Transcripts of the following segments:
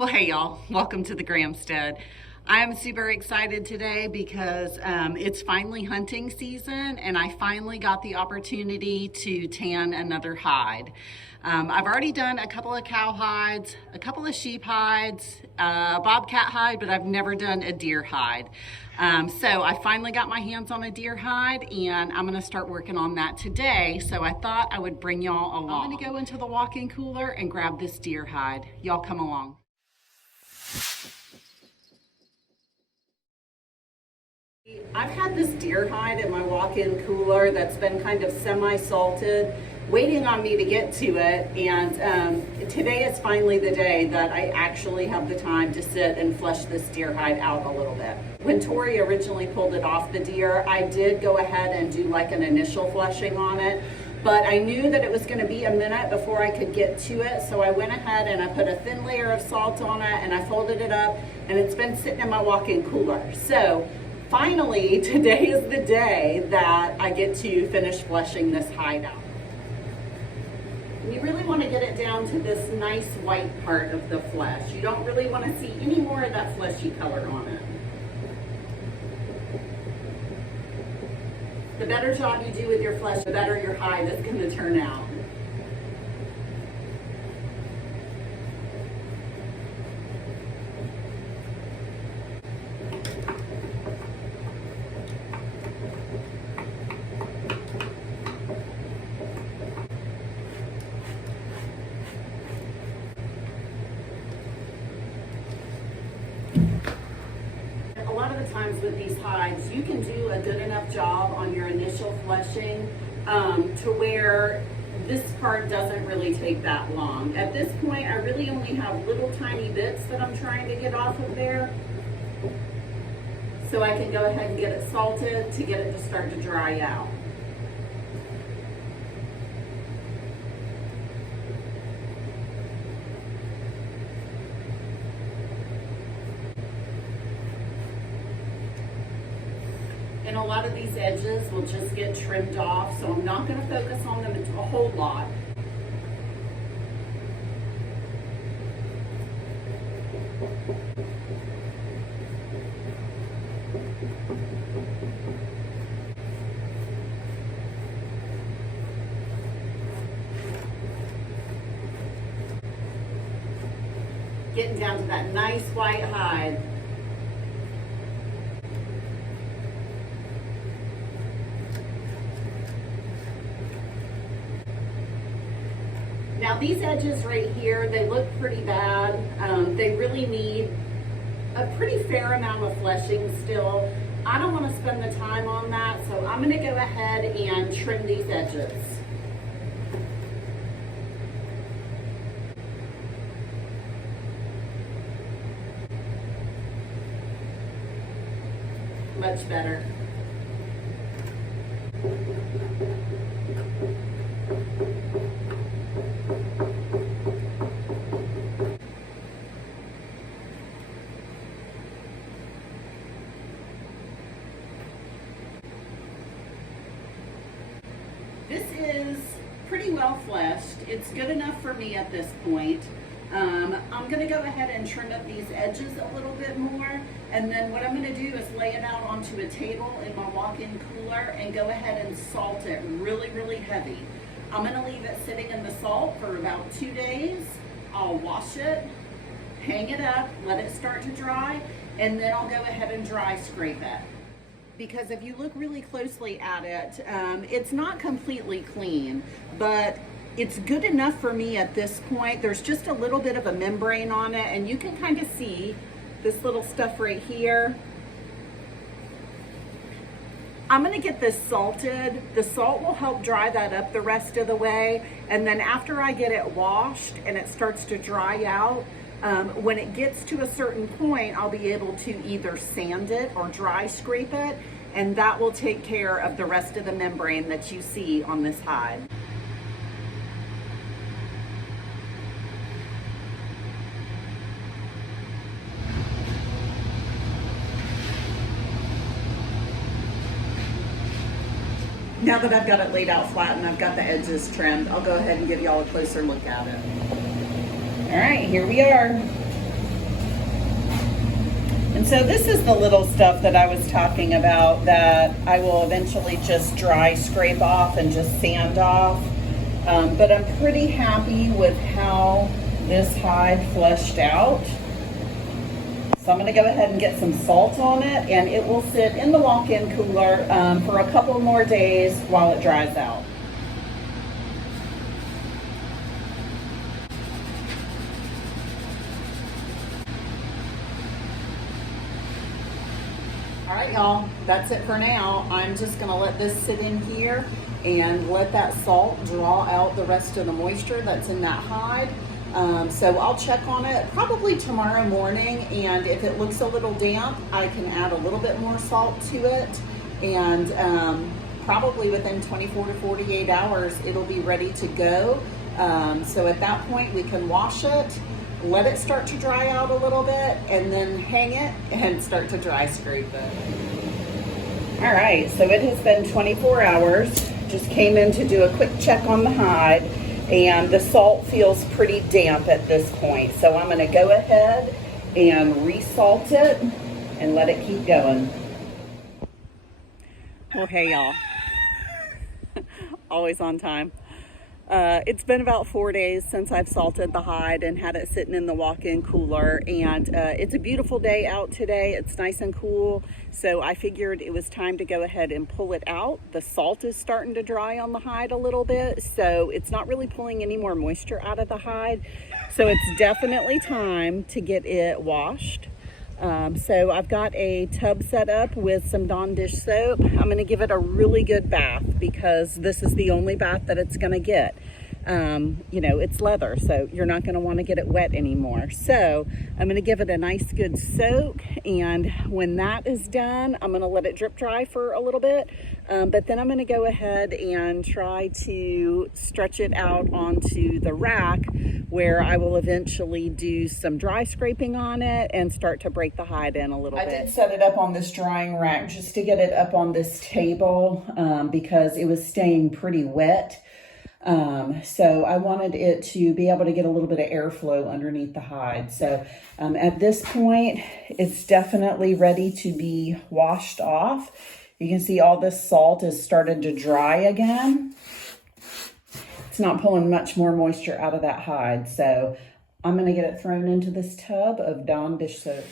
Well, hey y'all, welcome to the Grahamstead. I am super excited today because it's finally hunting season and I finally got the opportunity to tan another hide. I've already done a couple of cow hides, a couple of sheep hides, a bobcat hide, but I've never done a deer hide. So I finally got my hands on a deer hide and I'm gonna start working on that today. So I thought I would bring y'all along. I'm gonna go into the walk-in cooler and grab this deer hide. Y'all come along. I've had this deer hide in my walk-in cooler that's been kind of semi-salted, waiting on me to get to it, and today is finally the day that I actually have the time to sit and flesh this deer hide out a little bit. When Tori originally pulled it off the deer, I did go ahead and do like an initial fleshing on it, but I knew that it was going to be a minute before I could get to it, so I went ahead and I put a thin layer of salt on it and I folded it up, and it's been sitting in my walk-in cooler. So finally, today is the day that I get to finish fleshing this hide out. And you really want to get it down to this nice white part of the flesh. You don't really want to see any more of that fleshy color on it. The better job you do with your flesh, the better your hide is going to turn out. A lot of the times with these hides, you can do a good enough job on your initial fleshing to where this part doesn't really take that long. At this point, I really only have little tiny bits that I'm trying to get off of there. So I can go ahead and get it salted to get it to start to dry out. And a lot of these edges will just get trimmed off, so I'm not going to focus on them a whole lot. Getting down to that nice white hide. Now these edges right here, they look pretty bad. They really need a pretty fair amount of fleshing still. I don't want to spend the time on that, so I'm going to go ahead and trim these edges. Much better. This is pretty well fleshed. It's good enough for me at this point. I'm going to go ahead and trim up these edges a little bit more, and then what I'm going to do is lay it out onto a table in my walk-in cooler and go ahead and salt it really, really heavy. I'm going to leave it sitting in the salt for about 2 days. I'll wash it, hang it up, let it start to dry, and then I'll go ahead and dry scrape it. Because if you look really closely at it, it's not completely clean, but it's good enough for me at this point. There's just a little bit of a membrane on it, and you can kind of see this little stuff right here. I'm gonna get this salted. The salt will help dry that up the rest of the way, and then after I get it washed and it starts to dry out, when it gets to a certain point, I'll be able to either sand it or dry scrape it, and that will take care of the rest of the membrane that you see on this hide. Now that I've got it laid out flat and I've got the edges trimmed, I'll go ahead and give y'all a closer look at it. All right, here we are. And so this is the little stuff that I was talking about that I will eventually just dry scrape off and just sand off. But I'm pretty happy with how this hide fleshed out. So I'm going to go ahead and get some salt on it, and it will sit in the walk-in cooler for a couple more days while it dries out. All right, y'all, that's it for now. I'm just gonna let this sit in here and let that salt draw out the rest of the moisture that's in that hide. So I'll check on it probably tomorrow morning, and if it looks a little damp, I can add a little bit more salt to it, and probably within 24 to 48 hours, it'll be ready to go. So at that point, we can wash it, let it start to dry out a little bit, and then hang it and start to dry scrape it. All right, so it has been 24 hours. Just came in to do a quick check on the hide, and the salt feels pretty damp at this point. So I'm gonna go ahead and resalt it and let it keep going. Well, hey y'all, always on time. It's been about 4 days since I've salted the hide and had it sitting in the walk-in cooler, and it's a beautiful day out today. It's nice and cool, so I figured it was time to go ahead and pull it out. The salt is starting to dry on the hide a little bit, so it's not really pulling any more moisture out of the hide. So it's definitely time to get it washed. So I've got a tub set up with some Dawn dish soap. I'm going to give it a really good bath because this is the only bath that it's going to get. You know, it's leather, so you're not going to want to get it wet anymore. So I'm going to give it a nice good soak, and when that is done, I'm going to let it drip dry for a little bit. But then I'm going to go ahead and try to stretch it out onto the rack, where I will eventually do some dry scraping on it and start to break the hide in a little bit. I did set it up on this drying rack just to get it up on this table because it was staying pretty wet. So I wanted it to be able to get a little bit of airflow underneath the hide. So at this point, it's definitely ready to be washed off. You can see all this salt has started to dry again. It's not pulling much more moisture out of that hide. So I'm going to get it thrown into this tub of Dawn dish soap.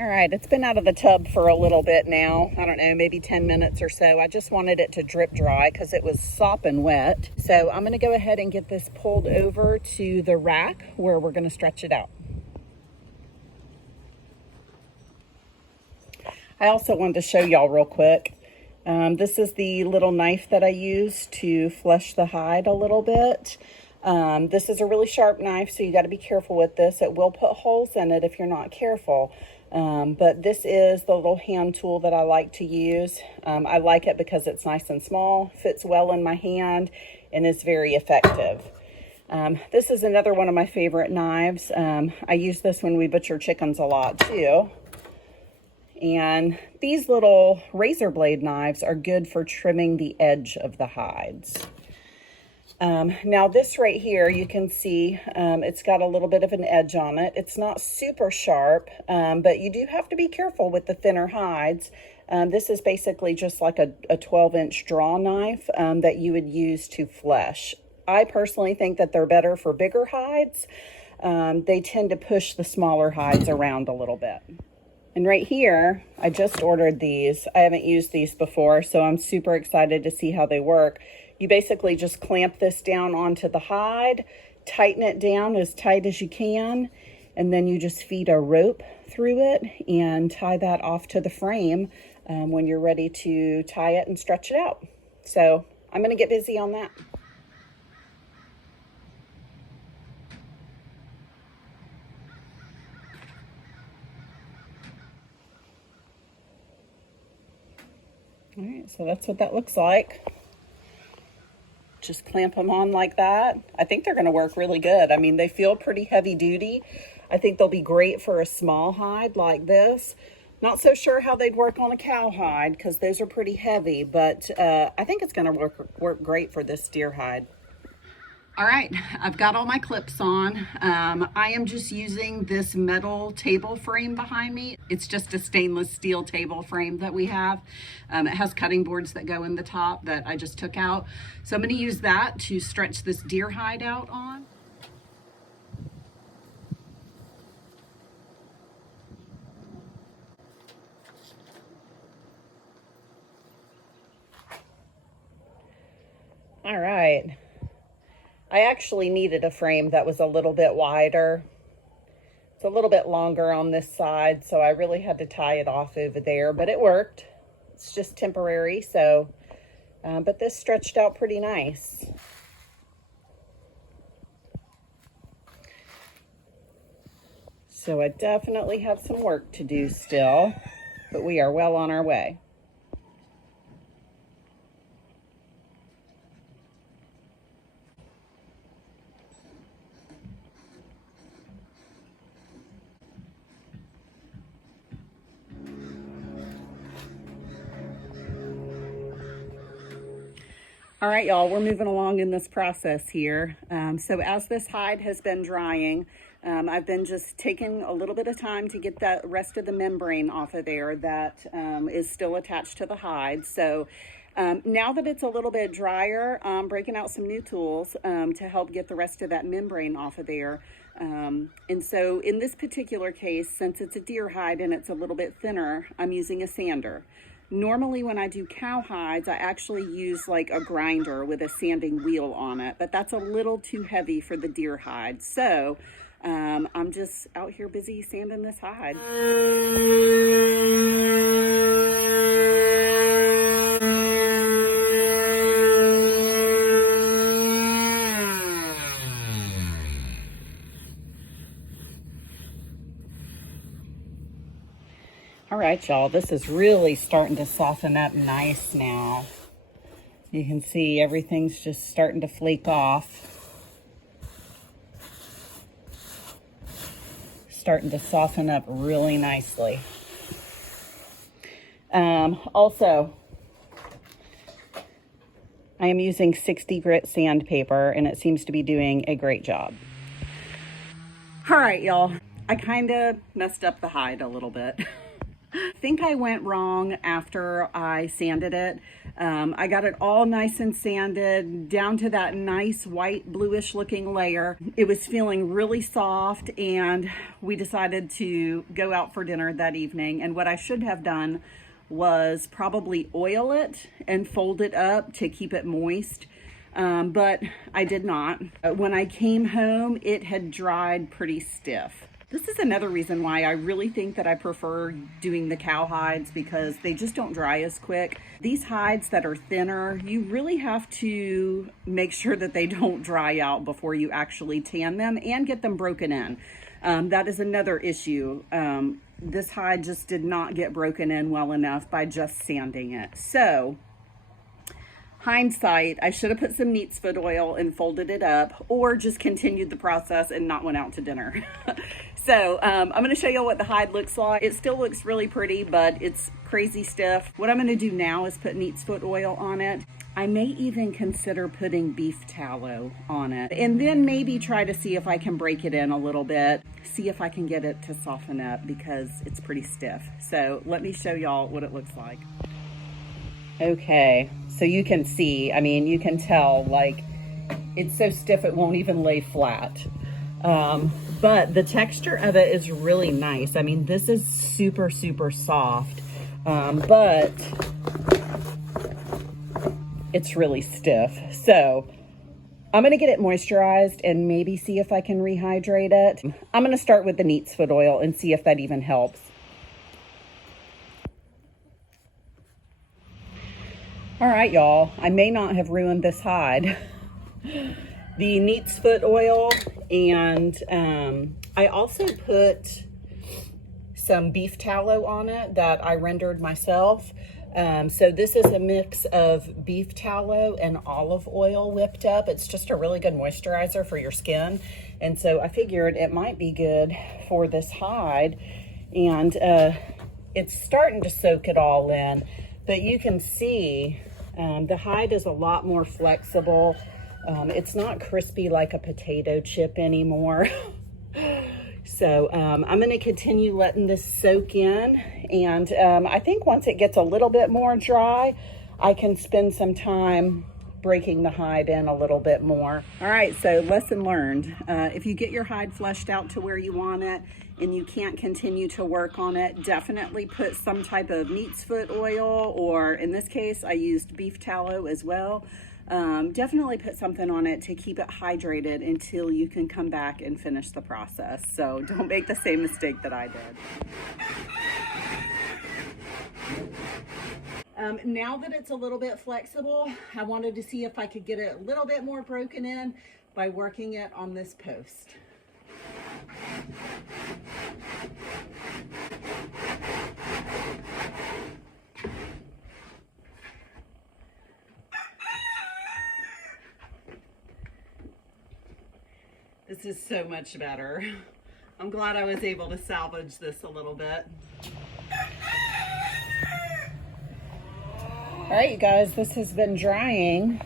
All right, it's been out of the tub for a little bit now. I don't know, maybe 10 minutes or so. I just wanted it to drip dry because it was sopping wet. So I'm gonna go ahead and get this pulled over to the rack where we're gonna stretch it out. I also wanted to show y'all real quick. This is the little knife that I use to flesh the hide a little bit. This is a really sharp knife, so you got to be careful with this. It will put holes in it if you're not careful. But this is the little hand tool that I like to use. I like it because it's nice and small, fits well in my hand, and is very effective. This is another one of my favorite knives. I use this when we butcher chickens a lot too. And these little razor blade knives are good for trimming the edge of the hides. Now this right here, you can see it's got a little bit of an edge on it. It's not super sharp, but you do have to be careful with the thinner hides. This is basically just like a 12-inch draw knife that you would use to flesh. I personally think that they're better for bigger hides. They tend to push the smaller hides around a little bit. And right here, I just ordered these. I haven't used these before, so I'm super excited to see how they work. You basically just clamp this down onto the hide, tighten it down as tight as you can, and then you just feed a rope through it and tie that off to the frame when you're ready to tie it and stretch it out. So I'm going to get busy on that. All right, so that's what that looks like. Just clamp them on like that. I think they're going to work really good. I mean, they feel pretty heavy duty. I think they'll be great for a small hide like this. Not so sure how they'd work on a cow hide because those are pretty heavy, but I think it's going to work great for this deer hide. All right, I've got all my clips on. I am just using this metal table frame behind me. It's just a stainless steel table frame that we have. It has cutting boards that go in the top that I just took out. So I'm going to use that to stretch this deer hide out on. All right. I actually needed a frame that was a little bit wider. It's a little bit longer on this side, so I really had to tie it off over there, but it worked. It's just temporary, so, but this stretched out pretty nice. So I definitely have some work to do still, but we are well on our way. All right, y'all, we're moving along in this process here. So as this hide has been drying, I've been just taking a little bit of time to get the rest of the membrane off of there that is still attached to the hide. So now that it's a little bit drier, I'm breaking out some new tools to help get the rest of that membrane off of there. And so in this particular case, since it's a deer hide and it's a little bit thinner, I'm using a sander. Normally when I do cow hides, I actually use like a grinder with a sanding wheel on it, but that's a little too heavy for the deer hide. So I'm just out here busy sanding this hide. All right, y'all, this is really starting to soften up nice now. You can see everything's just starting to flake off. Starting to soften up really nicely. Also, I am using 60 grit sandpaper and it seems to be doing a great job. All right, y'all, I kind of messed up the hide a little bit. I think I went wrong after I sanded it. I got it all nice and sanded down to that nice white bluish looking layer. It was feeling really soft and we decided to go out for dinner that evening. And what I should have done was probably oil it and fold it up to keep it moist. But I did not. When I came home, it had dried pretty stiff. This is another reason why I really think that I prefer doing the cow hides because they just don't dry as quick. These hides that are thinner, you really have to make sure that they don't dry out before you actually tan them and get them broken in. That is another issue. This hide just did not get broken in well enough by just sanding it. So, hindsight, I should have put some neat's foot oil and folded it up or just continued the process and not went out to dinner. So I'm going to show you what the hide looks like. It still looks really pretty, but it's crazy stiff. What I'm going to do now is put neat's foot oil on it. I may even consider putting beef tallow on it and then maybe try to see if I can break it in a little bit, see if I can get it to soften up because it's pretty stiff. So let me show y'all what it looks like. Okay, so you can see, I mean, you can tell like it's so stiff it won't even lay flat. But the texture of it is really nice. I mean, this is super, super soft, but it's really stiff. So I'm going to get it moisturized and maybe see if I can rehydrate it. I'm going to start with the neat's foot oil and see if that even helps. All right, y'all, I may not have ruined this hide. The neat's foot oil, and I also put some beef tallow on it that I rendered myself. So this is a mix of beef tallow and olive oil whipped up. It's just a really good moisturizer for your skin. And so I figured it might be good for this hide. And it's starting to soak it all in, but you can see the hide is a lot more flexible. It's not crispy like a potato chip anymore. So I'm going to continue letting this soak in, and I think once it gets a little bit more dry, I can spend some time breaking the hide in a little bit more. All right, so lesson learned. If you get your hide fleshed out to where you want it and you can't continue to work on it, definitely put some type of neat's foot oil, or in this case, I used beef tallow as well. Definitely put something on it to keep it hydrated until you can come back and finish the process. So don't make the same mistake that I did. Now that it's a little bit flexible, I wanted to see if I could get it a little bit more broken in by working it on this post. This is so much better. I'm glad I was able to salvage this a little bit. All right, you guys, this has been drying,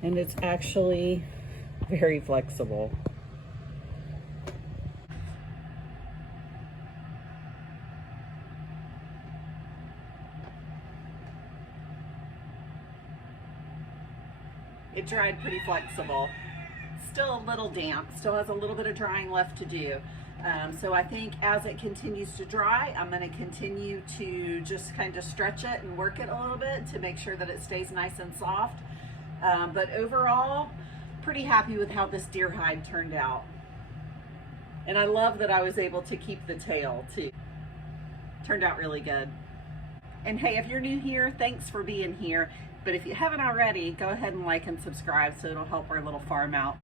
and it's actually very flexible. It dried pretty flexible. Still a little damp, still has a little bit of drying left to do. So I think as it continues to dry, I'm going to continue to just kind of stretch it and work it a little bit to make sure that it stays nice and soft. But overall, pretty happy with how this deer hide turned out. And I love that I was able to keep the tail too. Turned out really good. And hey, if you're new here, thanks for being here. But if you haven't already, go ahead and like and subscribe so it'll help our little farm out.